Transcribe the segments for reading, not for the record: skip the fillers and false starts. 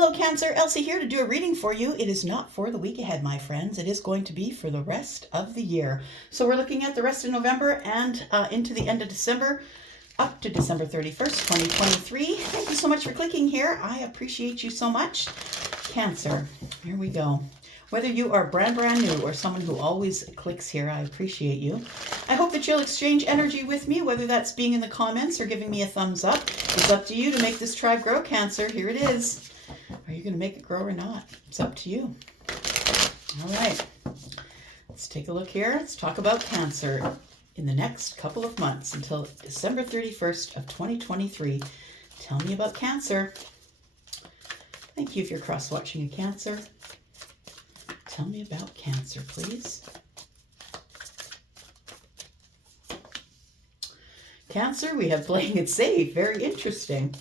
Hello Cancer, Elsie here to do a reading for you. It is not for the week ahead, my friends. It is going to be for the rest of the year. So we're looking at the rest of November and into the end of December, up to December 31st, 2023. Thank you so much for clicking here. I appreciate you so much. Cancer, here we go. Whether you are brand new or someone who always clicks here, I appreciate you. I hope that you'll exchange energy with me, whether that's being in the comments or giving me a thumbs up. It's up to you to make this tribe grow, Cancer. Here it is. Are you going to make it grow or not? It's up to you. All right. Let's take a look here. Let's talk about Cancer in the next couple of months until December 31st of 2023. Tell me about Cancer. Thank you if you're cross-watching a Cancer. Tell me about Cancer, please. Cancer, we have playing it safe. Very interesting.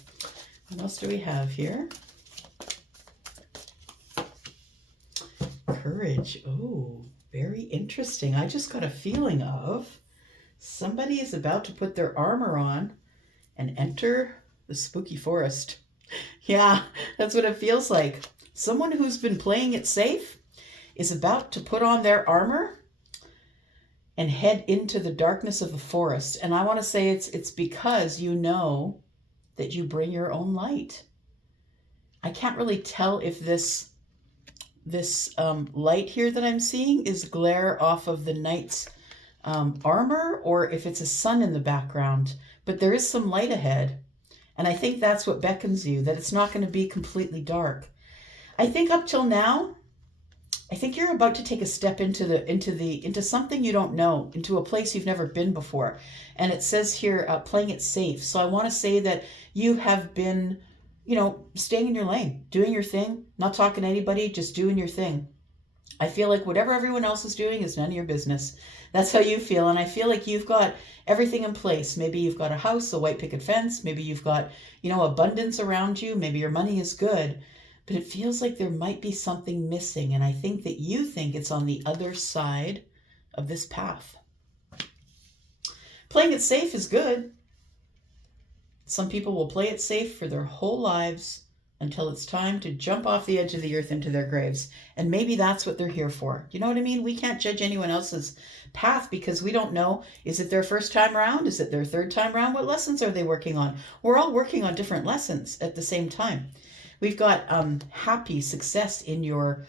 What else do we have here? Courage. Oh, very interesting. I just got a feeling of somebody is about to put their armor on and enter the spooky forest. Yeah, that's what it feels like. Someone who's been playing it safe is about to put on their armor and head into the darkness of the forest. And I want to say it's because you know that you bring your own light. I can't really tell if this light here that I'm seeing is glare off of the knight's armor or if it's a sun in the background, but there is some light ahead. And I think that's what beckons you, that it's not going to be completely dark. I think up till now, I think you're about to take a step into something you don't know, into a place you've never been before. And it says here, playing it safe. So I want to say that you have been, staying in your lane, doing your thing, not talking to anybody, just doing your thing. I feel like whatever everyone else is doing is none of your business. That's how you feel. And I feel like you've got everything in place. Maybe you've got a house, a white picket fence. Maybe you've got, abundance around you. Maybe your money is good. But it feels like there might be something missing. And I think that you think it's on the other side of this path. Playing it safe is good. Some people will play it safe for their whole lives until it's time to jump off the edge of the earth into their graves. And maybe that's what they're here for. You know what I mean? We can't judge anyone else's path because we don't know. Is it their first time around? Is it their third time around? What lessons are they working on? We're all working on different lessons at the same time. We've got happy success in your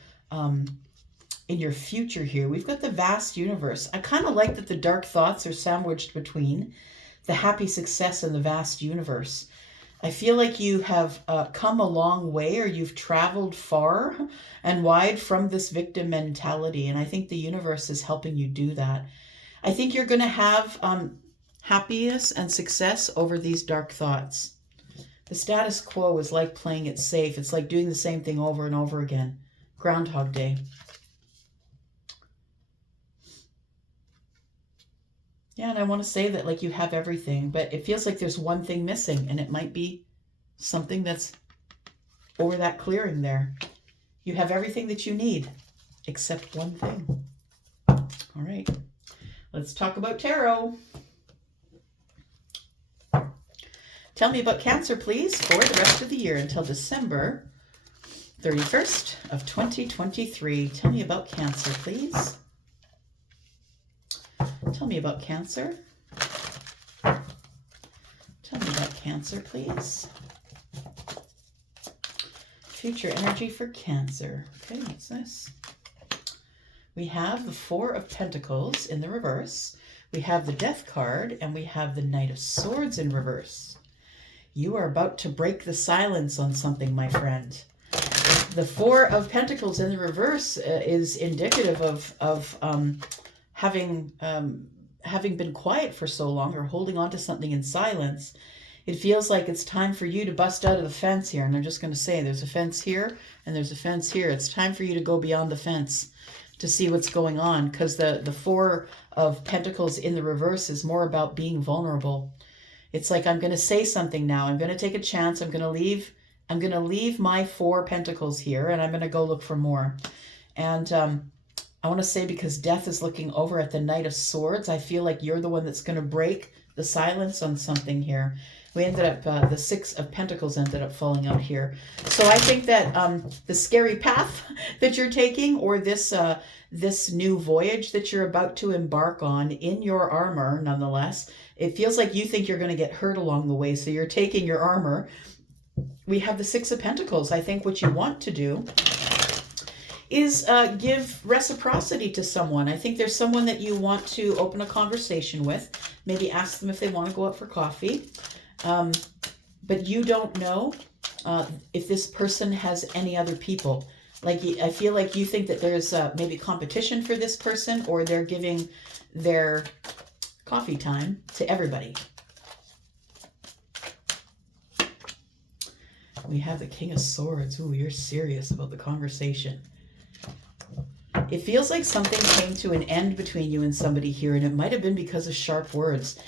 future here. We've got the vast universe. I kind of like that the dark thoughts are sandwiched between the happy success and the vast universe. I feel like you have come a long way, or you've traveled far and wide from this victim mentality. And I think the universe is helping you do that. I think you're going to have happiness and success over these dark thoughts. The status quo is like playing it safe. It's like doing the same thing over and over again. Groundhog Day. Yeah, and I want to say that like you have everything, but it feels like there's one thing missing, and it might be something that's over that clearing there. You have everything that you need, except one thing. All right, let's talk about tarot. Tell me about Cancer, please, for the rest of the year until December 31st of 2023. Tell me about Cancer, please. Tell me about Cancer. Tell me about Cancer, please. Future energy for Cancer. Okay, what's this? We have the Four of Pentacles in the reverse. We have the Death card, and we have the Knight of Swords in reverse. You are about to break the silence on something, my friend. The Four of Pentacles in the reverse is indicative of having been quiet for so long, or holding on to something in silence. It feels like it's time for you to bust out of the fence here. And I'm just going to say there's a fence here and there's a fence here. It's time for you to go beyond the fence to see what's going on, because the Four of Pentacles in the reverse is more about being vulnerable. It's like, I'm going to say something now. I'm going to take a chance. I'm going to leave my Four Pentacles here, and I'm going to go look for more. And I want to say, because Death is looking over at the Knight of Swords, I feel like you're the one that's going to break the silence on something here. We ended up, the Six of Pentacles ended up falling out here. So I think that the scary path that you're taking, or this new voyage that you're about to embark on in your armor, nonetheless, it feels like you think you're going to get hurt along the way. So you're taking your armor. We have the Six of Pentacles. I think what you want to do is give reciprocity to someone. I think there's someone that you want to open a conversation with. Maybe ask them if they want to go out for coffee. But you don't know if this person has any other people. Like, I feel like you think that there's maybe competition for this person, or they're giving their coffee time to everybody. We have the King of Swords. Ooh, you're serious about the conversation. It feels like something came to an end between you and somebody here, and it might have been because of sharp words.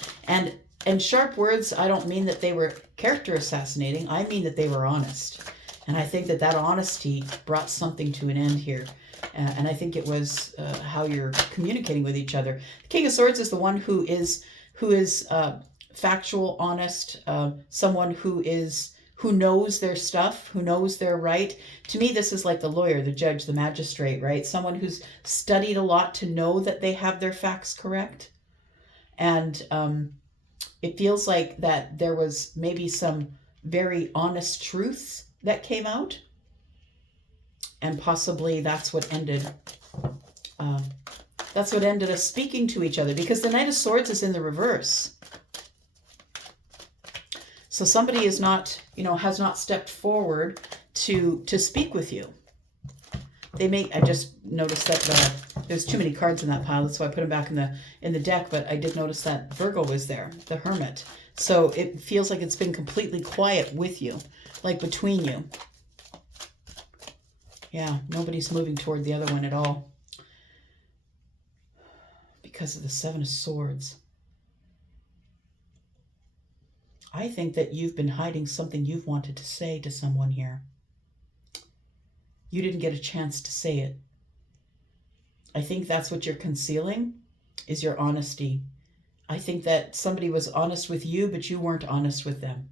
And sharp words, I don't mean that they were character assassinating. I mean that they were honest. And I think that that honesty brought something to an end here. And I think it was how you're communicating with each other. The King of Swords is the one who is factual, honest, someone who knows their stuff, who knows their right. To me, this is like the lawyer, the judge, the magistrate, right? Someone who's studied a lot to know that they have their facts correct. And it feels like that there was maybe some very honest truths that came out. And possibly that's what ended us speaking to each other, because the Knight of Swords is in the reverse. So somebody is not, has not stepped forward to speak with you. I just noticed that there's too many cards in that pile. That's why I put them back in the deck. But I did notice that Virgo was there, the Hermit. So it feels like it's been completely quiet with you, like between you. Yeah, nobody's moving toward the other one at all because of the Seven of Swords. I think that you've been hiding something you've wanted to say to someone here. You didn't get a chance to say it. I think that's what you're concealing, is your honesty. I think that somebody was honest with you, but you weren't honest with them.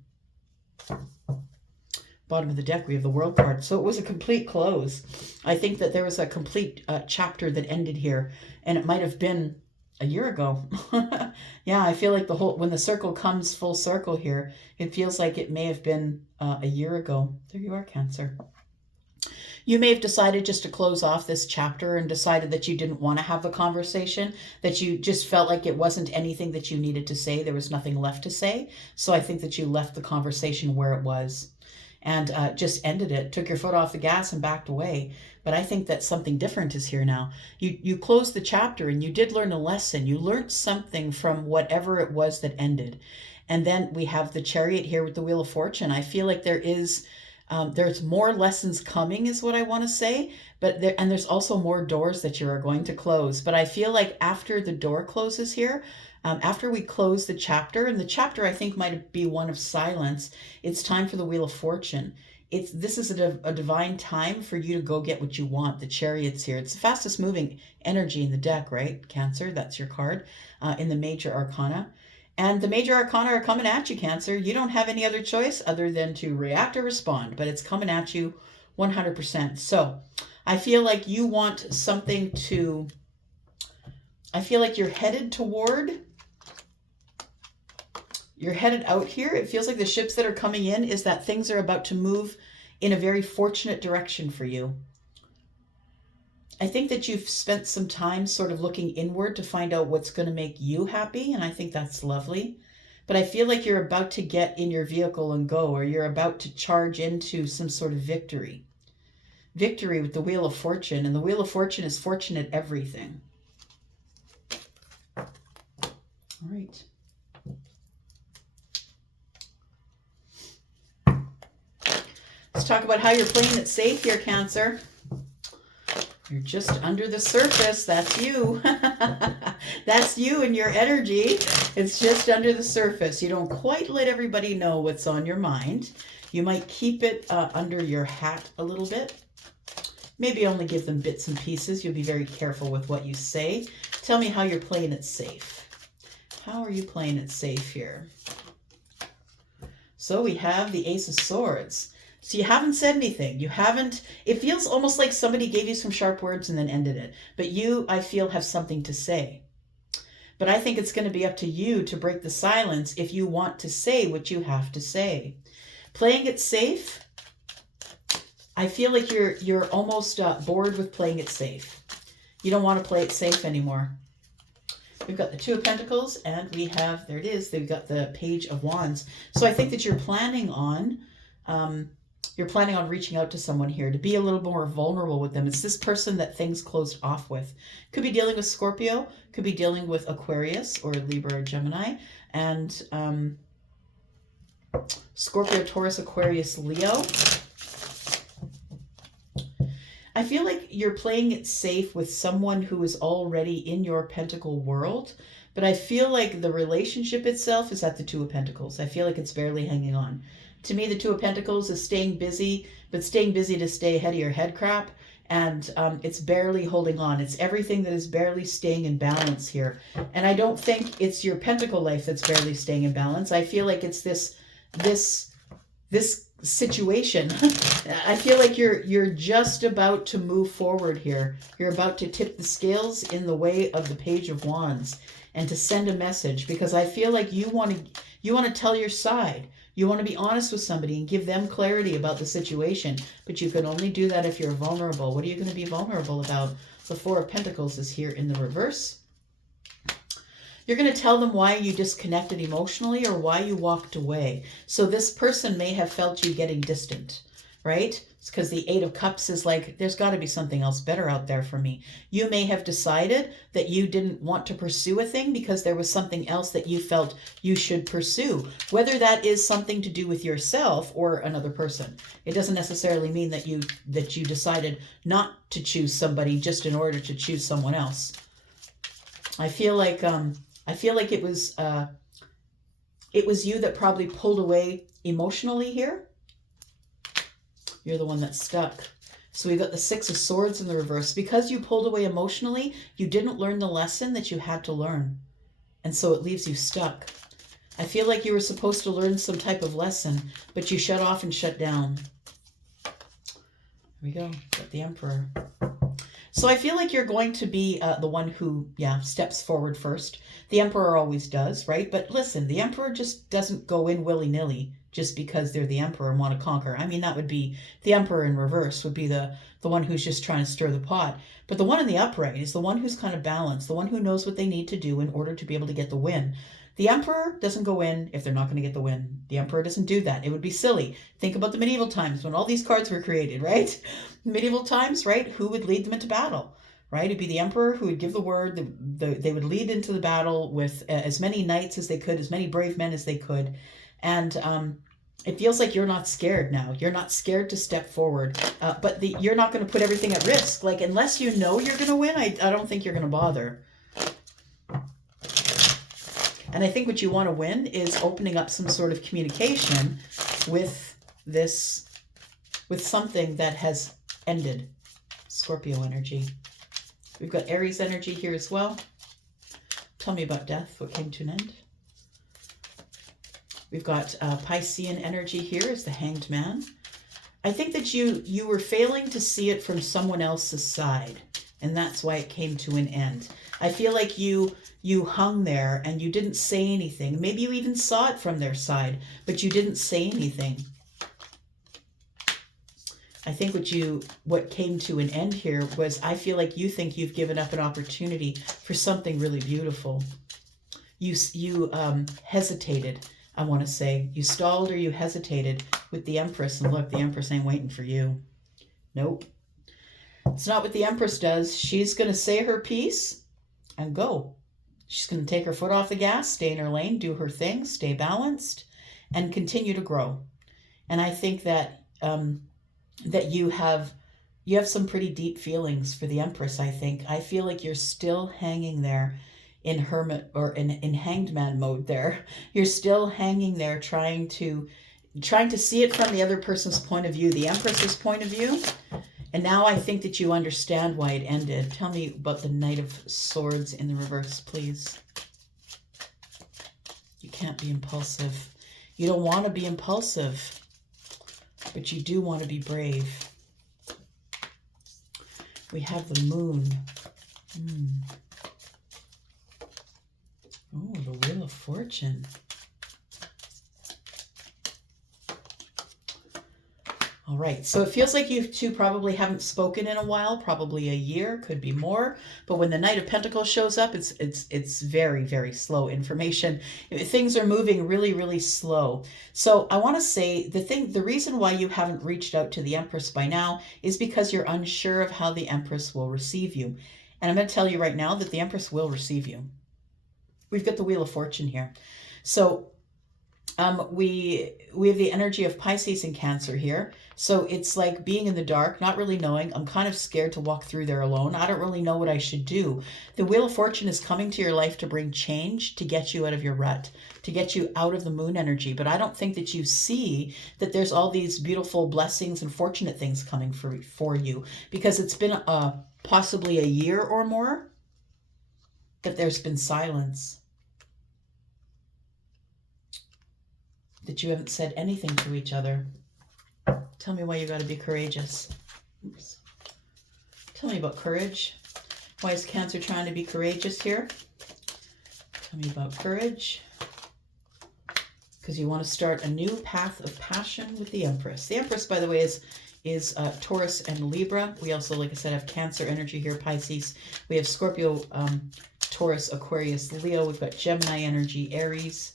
Bottom of the deck, we have the World card. So it was a complete close. I think that there was a complete chapter that ended here, and it might have been a year ago. Yeah, I feel like when the circle comes full circle here, it feels like it may have been a year ago. There you are, Cancer. You may have decided just to close off this chapter and decided that you didn't want to have the conversation, that you just felt like it wasn't anything that you needed to say. There was nothing left to say. So I think that you left the conversation where it was and just ended it, took your foot off the gas and backed away. But I think that something different is here now. You closed the chapter and you did learn a lesson. You learned something from whatever it was that ended. And then we have the Chariot here with the Wheel of Fortune. I feel like there's more lessons coming is what I want to say, but there's also more doors that you are going to close. But I feel like after the door closes here, after we close the chapter, and the chapter I think might be one of silence, it's time for the Wheel of Fortune. This is a divine time for you to go get what you want. The Chariot's here. It's the fastest moving energy in the deck, right? Cancer, that's your card in the Major Arcana. And the Major Arcana are coming at you, Cancer. You don't have any other choice other than to react or respond, but it's coming at you 100%. So I feel like you want something I feel like you're headed out here. It feels like the ships that are coming in is that things are about to move in a very fortunate direction for you. I think that you've spent some time sort of looking inward to find out what's going to make you happy, and I think that's lovely. But I feel like you're about to get in your vehicle and go, or you're about to charge into some sort of victory. Victory with the Wheel of Fortune, and the Wheel of Fortune is fortune at everything. All right. Let's talk about how you're playing it safe here, Cancer. You're just under the surface. That's you. That's you and your energy. It's just under the surface. You don't quite let everybody know what's on your mind. You might keep it under your hat a little bit. Maybe only give them bits and pieces. You'll be very careful with what you say. Tell me how you're playing it safe. How are you playing it safe here? So we have the Ace of Swords. So you haven't said anything. You haven't, it feels almost like somebody gave you some sharp words and then ended it. But you, I feel, have something to say. But I think it's going to be up to you to break the silence if you want to say what you have to say. Playing it safe, I feel like you're almost bored with playing it safe. You don't want to play it safe anymore. We've got the Two of Pentacles, and we have, there it is, they've got the Page of Wands. So I think that you're planning on reaching out to someone here to be a little more vulnerable with them. It's this person that things closed off with. Could be dealing with Scorpio, could be dealing with Aquarius or Libra or Gemini, and Scorpio, Taurus, Aquarius, Leo. I feel like you're playing it safe with someone who is already in your pentacle world, but I feel like the relationship itself is at the Two of Pentacles. I feel like it's barely hanging on. To me, the Two of Pentacles is staying busy, but staying busy to stay ahead of your head crap, and it's barely holding on. It's everything that is barely staying in balance here. And I don't think it's your pentacle life that's barely staying in balance. I feel like it's this situation. I feel like you're just about to move forward here. You're about to tip the scales in the way of the Page of Wands and to send a message, because I feel like you want to tell your side. You want to be honest with somebody and give them clarity about the situation, but you can only do that if you're vulnerable. What are you going to be vulnerable about? The Four of Pentacles is here in the reverse. You're going to tell them why you disconnected emotionally or why you walked away. So this person may have felt you getting distant, right? It's because the Eight of Cups is like, there's got to be something else better out there for me. You may have decided that you didn't want to pursue a thing because there was something else that you felt you should pursue, whether that is something to do with yourself or another person. It doesn't necessarily mean that you decided not to choose somebody just in order to choose someone else. I feel like it was you that probably pulled away emotionally here. You're the one that's stuck. So we've got the Six of Swords in the reverse. Because you pulled away emotionally, you didn't learn the lesson that you had to learn. And so it leaves you stuck. I feel like you were supposed to learn some type of lesson, but you shut off and shut down. Here we go. Got the Emperor. So I feel like you're going to be the one who, steps forward first. The Emperor always does, right? But listen, the Emperor just doesn't go in willy-nilly just because they're the Emperor and want to conquer. I mean, that would be, the Emperor in reverse would be the one who's just trying to stir the pot. But the one in the upright is the one who's kind of balanced, the one who knows what they need to do in order to be able to get the win. The Emperor doesn't go in if they're not going to get the win. The Emperor doesn't do that. It would be silly. Think about the medieval times when all these cards were created, right? Medieval times, right? Who would lead them into battle, right? It'd be the Emperor who would give the word. They would lead into the battle with as many knights as they could, as many brave men as they could. And it feels like you're not scared now. You're not scared to step forward, but you're not going to put everything at risk. Like, unless you know you're going to win, I don't think you're going to bother. And I think what you want to win is opening up some sort of communication with something that has ended. Scorpio energy. We've got Aries energy here as well. Tell me about death, what came to an end. We've got Piscean energy here as the Hanged Man. I think that you were failing to see it from someone else's side, and that's why it came to an end. I feel like you hung there and you didn't say anything. Maybe you even saw it from their side, but you didn't say anything. I think what came to an end here was, I feel like you think you've given up an opportunity for something really beautiful. You hesitated, I want to say. You stalled or you hesitated with the Empress, and look, the Empress ain't waiting for you. Nope. It's not what the Empress does. She's going to say her piece and go. She's going to take her foot off the gas, stay in her lane, do her thing, stay balanced, and continue to grow. And I think that that you have some pretty deep feelings for the Empress, I think. I feel like you're still hanging there in hermit or in hanged man mode there. You're still hanging there trying to see it from the other person's point of view, the Empress's point of view. And now I think that you understand why it ended. Tell me about the Knight of Swords in the reverse, please. You can't be impulsive. You don't want to be impulsive, but you do want to be brave. We have the moon. Oh, the Wheel of Fortune. All right, so it feels like you two probably haven't spoken in a while, probably a year, could be more. But when the Knight of Pentacles shows up, it's very, very slow information. Things are moving really, really slow. So I want to say the reason why you haven't reached out to the Empress by now is because you're unsure of how the Empress will receive you. And I'm going to tell you right now that the Empress will receive you. We've got the Wheel of Fortune here. So we have the energy of Pisces and Cancer here. So it's like being in the dark, not really knowing. I'm kind of scared to walk through there alone. I don't really know what I should do. The Wheel of Fortune is coming to your life to bring change, to get you out of your rut, to get you out of the moon energy. But I don't think that you see that there's all these beautiful blessings and fortunate things coming for you, because it's been possibly a year or more that there's been silence. That you haven't said anything to each other. Tell me why you got to be courageous. Oops. Tell me about courage. Why is Cancer trying to be courageous here? Tell me about courage. Because you want to start a new path of passion with the Empress. The Empress, by the way, is Taurus and Libra. We also, like I said, have Cancer energy here, Pisces. We have Scorpio, Taurus, Aquarius, Leo. We've got Gemini energy, Aries.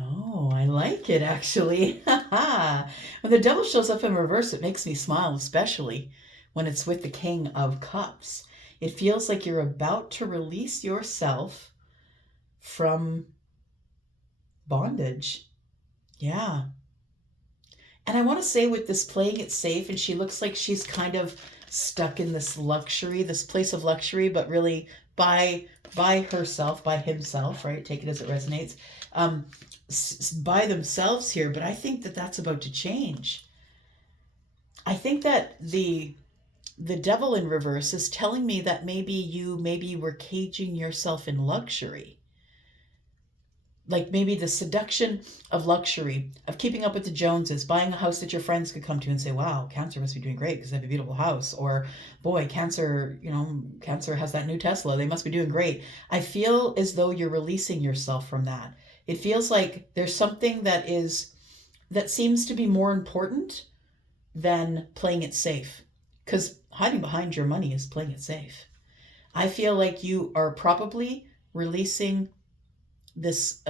Oh, I like it, actually. When the Devil shows up in reverse, it makes me smile, especially when it's with the King of Cups. It feels like you're about to release yourself from bondage. Yeah. And I want to say, with this playing it safe, and she looks like she's kind of stuck in this luxury, this place of luxury, but really by herself, by himself, right? Take it as it resonates. By themselves here, but I think that that's about to change. I think that the Devil in reverse is telling me that maybe you were caging yourself in luxury. Like maybe the seduction of luxury, of keeping up with the Joneses, buying a house that your friends could come to and say, wow, Cancer must be doing great because they have a beautiful house. Or, boy, Cancer has that new Tesla. They must be doing great. I feel as though you're releasing yourself from that. It feels like there's something that seems to be more important than playing it safe. Because hiding behind your money is playing it safe. I feel like you are probably releasing this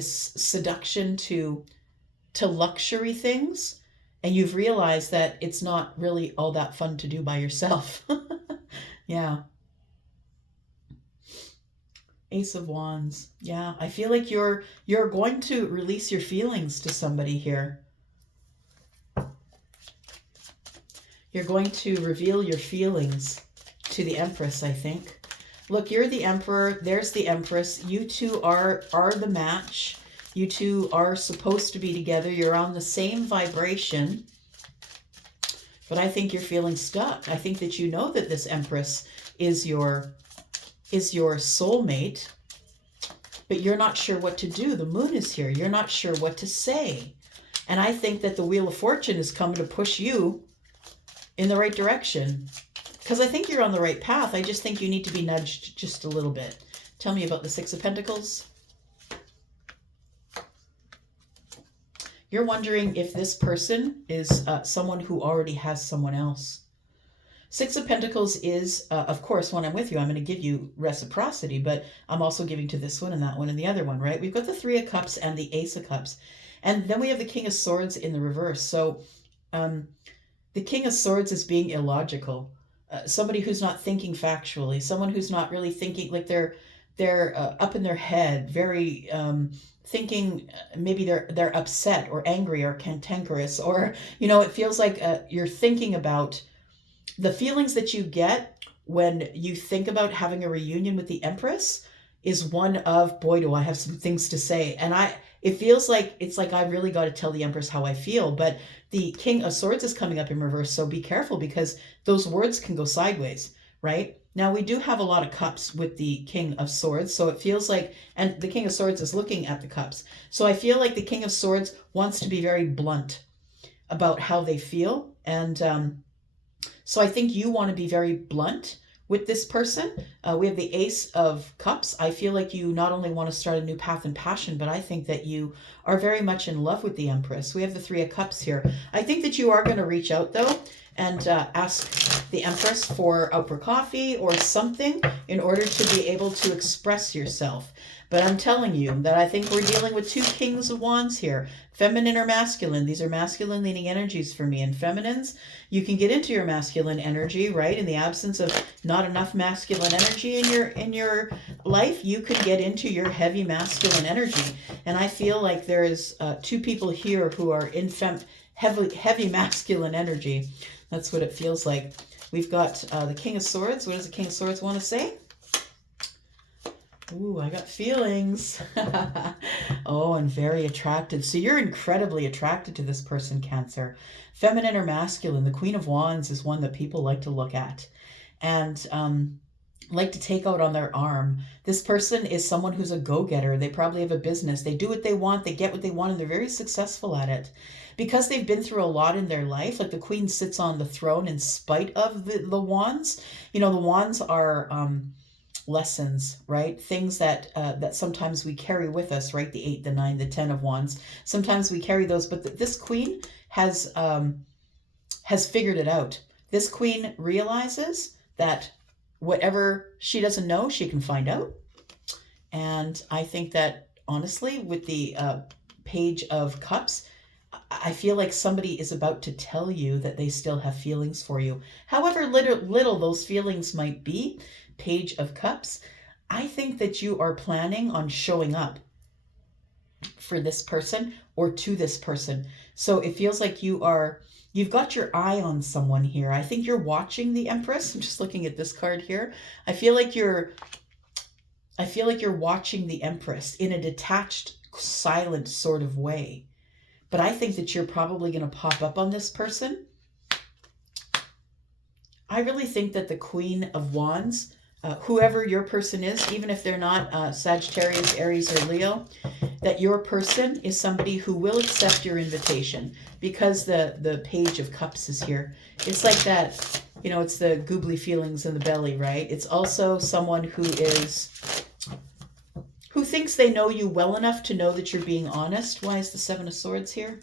seduction to luxury things, and you've realized that it's not really all that fun to do by yourself. Yeah. Ace of Wands. Yeah, I feel like you're going to release your feelings to somebody here. You're going to reveal your feelings to the Empress, I think. Look, you're the Emperor. There's the Empress. You two are the match. You two are supposed to be together. You're on the same vibration. But I think you're feeling stuck. I think that you know that this Empress is your soulmate, but you're not sure what to do. The moon is here. You're not sure what to say. And I think that the Wheel of Fortune is coming to push you in the right direction. Because I think you're on the right path. I just think you need to be nudged just a little bit. Tell me about the Six of Pentacles. You're wondering if this person is someone who already has someone else. Six of Pentacles is, of course, when I'm with you, I'm going to give you reciprocity, but I'm also giving to this one and that one and the other one, right? We've got the Three of Cups and the Ace of Cups. And then we have the King of Swords in the reverse. So the King of Swords is being illogical. Somebody who's not thinking factually, someone who's not really thinking, like they're up in their head, very thinking, maybe they're upset or angry or cantankerous, or, it feels like you're thinking about the feelings that you get when you think about having a reunion with the Empress is one of, boy, do I have some things to say. And it feels like it's like I really got to tell the Empress how I feel, but the King of Swords is coming up in reverse, so be careful because those words can go sideways, right? Now we do have a lot of cups with the King of Swords, so it feels like, and the King of Swords is looking at the cups. So I feel like the King of Swords wants to be very blunt about how they feel. And so I think you want to be very blunt with this person. We have the Ace of Cups. I feel like you not only want to start a new path and passion, but I think that you are very much in love with the Empress. We have the Three of Cups here. I think that you are going to reach out, though, and ask the Empress out for coffee or something in order to be able to express yourself. But I'm telling you that I think we're dealing with two Kings of Wands here. Feminine or masculine. These are masculine leaning energies for me. And feminines, you can get into your masculine energy, right? In the absence of not enough masculine energy in your life, you could get into your heavy masculine energy. And I feel like there is two people here who are in heavy masculine energy. That's what it feels like. We've got the King of Swords. What does the King of Swords want to say? Ooh, I got feelings. Oh, and very attracted. So you're incredibly attracted to this person, Cancer. Feminine or masculine, the Queen of Wands is one that people like to look at and like to take out on their arm. This person is someone who's a go-getter. They probably have a business. They do what they want. They get what they want, and they're very successful at it. Because they've been through a lot in their life, like the Queen sits on the throne in spite of the wands. You know, the wands are lessons, right? Things that that sometimes we carry with us, right? The 8, the 9, the 10 of Wands. Sometimes we carry those, but this Queen has figured it out. This Queen realizes that whatever she doesn't know, she can find out. And I think that honestly, with the Page of Cups, I feel like somebody is about to tell you that they still have feelings for you. However little those feelings might be, Page of Cups, I think that you are planning on showing up for this person or to this person. So it feels like you've got your eye on someone here. I think you're watching the Empress. I'm just looking at this card here. I feel like you're watching the Empress in a detached, silent sort of way. But I think that you're probably going to pop up on this person. I really think that the Queen of Wands, whoever your person is, even if they're not Sagittarius, Aries, or Leo, that your person is somebody who will accept your invitation because the Page of Cups is here. It's like that, you know, it's the googly feelings in the belly, right? It's also someone who thinks they know you well enough to know that you're being honest. Why is the Seven of Swords here?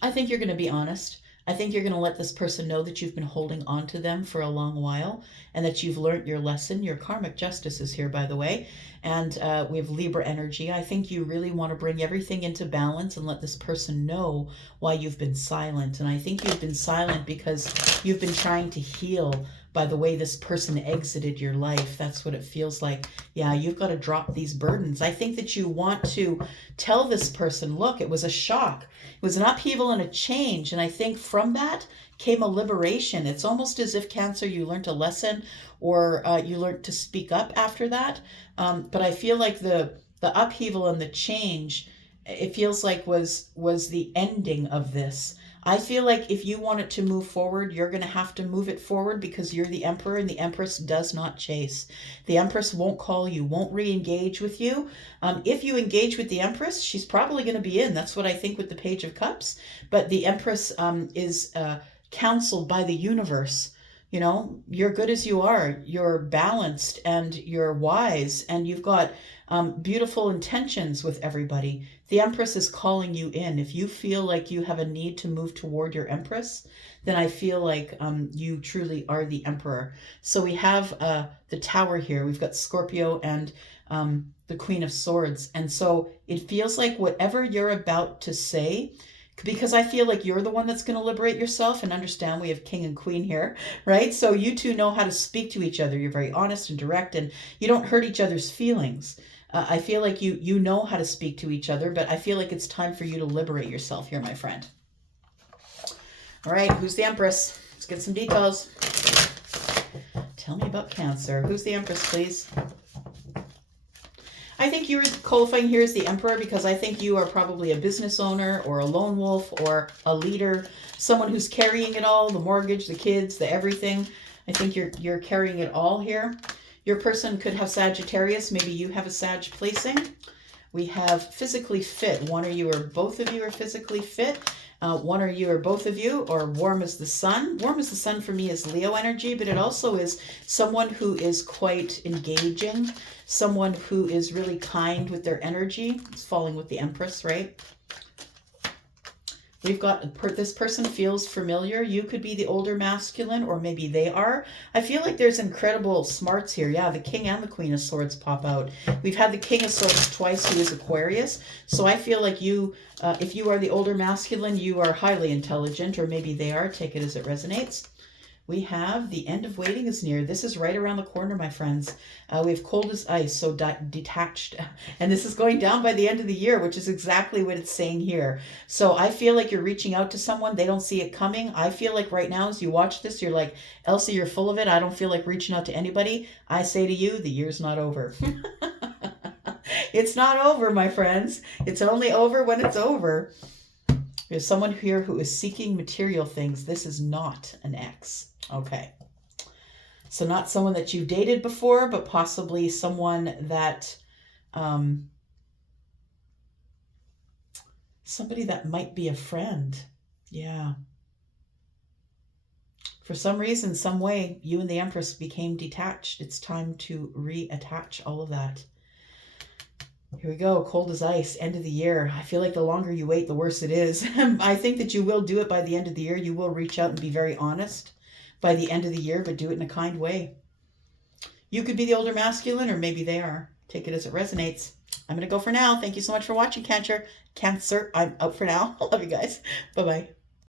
I think you're going to be honest. I think you're going to let this person know that you've been holding on to them for a long while and that you've learned your lesson. Your karmic justice is here, by the way. And we have Libra energy. I think you really want to bring everything into balance and let this person know why you've been silent. And I think you've been silent because you've been trying to heal by the way this person exited your life. That's what it feels like. Yeah, you've got to drop these burdens. I think that you want to tell this person, look, it was a shock. It was an upheaval and a change. And I think from that came a liberation. It's almost as if, Cancer, you learned a lesson or you learned to speak up after that. But I feel like the upheaval and the change, it feels like was the ending of this. I feel like if you want it to move forward, you're going to have to move it forward because you're the Emperor and the Empress does not chase. The Empress won't call you, won't re-engage with you. If you engage with the Empress, she's probably going to be in. That's what I think with the Page of Cups. But the Empress is counseled by the universe. You know, you're good as you are. You're balanced and you're wise and you've got beautiful intentions with everybody. The Empress is calling you in. If you feel like you have a need to move toward your Empress, then I feel like you truly are the Emperor. So we have the Tower here. We've got Scorpio and the Queen of Swords. And so it feels like whatever you're about to say, because I feel like you're the one that's going to liberate yourself, and understand we have King and Queen here, right? So you two know how to speak to each other. You're very honest and direct, and you don't hurt each other's feelings. I feel like you know how to speak to each other, but I feel like it's time for you to liberate yourself here, my friend. All right, who's the Empress? Let's get some details. Tell me about Cancer. Who's the Empress, please? I think you're qualifying here as the Emperor because I think you are probably a business owner or a lone wolf or a leader, someone who's carrying it all, the mortgage, the kids, the everything. I think you're carrying it all here. Your person could have Sagittarius. Maybe you have a Sag placing. We have physically fit. One of you or both of you are physically fit. One or you or both of you are warm as the sun. Warm as the sun for me is Leo energy, but it also is someone who is quite engaging, someone who is really kind with their energy. It's falling with the Empress, right? We've got this person feels familiar. You could be the older masculine, or maybe they are. I feel like there's incredible smarts here. Yeah, the King and the Queen of Swords pop out. We've had the King of Swords twice, who is Aquarius. So I feel like you, if you are the older masculine, you are highly intelligent, or maybe they are. Take it as it resonates. We have the end of waiting is near. This is right around the corner, my friends. We have cold as ice, so detached. And this is going down by the end of the year, which is exactly what it's saying here. So I feel like you're reaching out to someone. They don't see it coming. I feel like right now as you watch this, you're like, Elsie, you're full of it. I don't feel like reaching out to anybody. I say to you, the year's not over. It's not over, my friends. It's only over when it's over. There's someone here who is seeking material things. This is not an ex. Okay. So not someone that you've dated before, but possibly someone that, somebody that might be a friend. Yeah. For some reason, some way, you and the Empress became detached. It's time to reattach all of that. Here we go. Cold as ice. End of the year. I feel like the longer you wait, the worse it is. I think that you will do it by the end of the year. You will reach out and be very honest by the end of the year, but do it in a kind way. You could be the older masculine, or maybe they are. Take it as it resonates. I'm going to go for now. Thank you so much for watching, Cancer. I'm out for now. I love you guys. Bye-bye.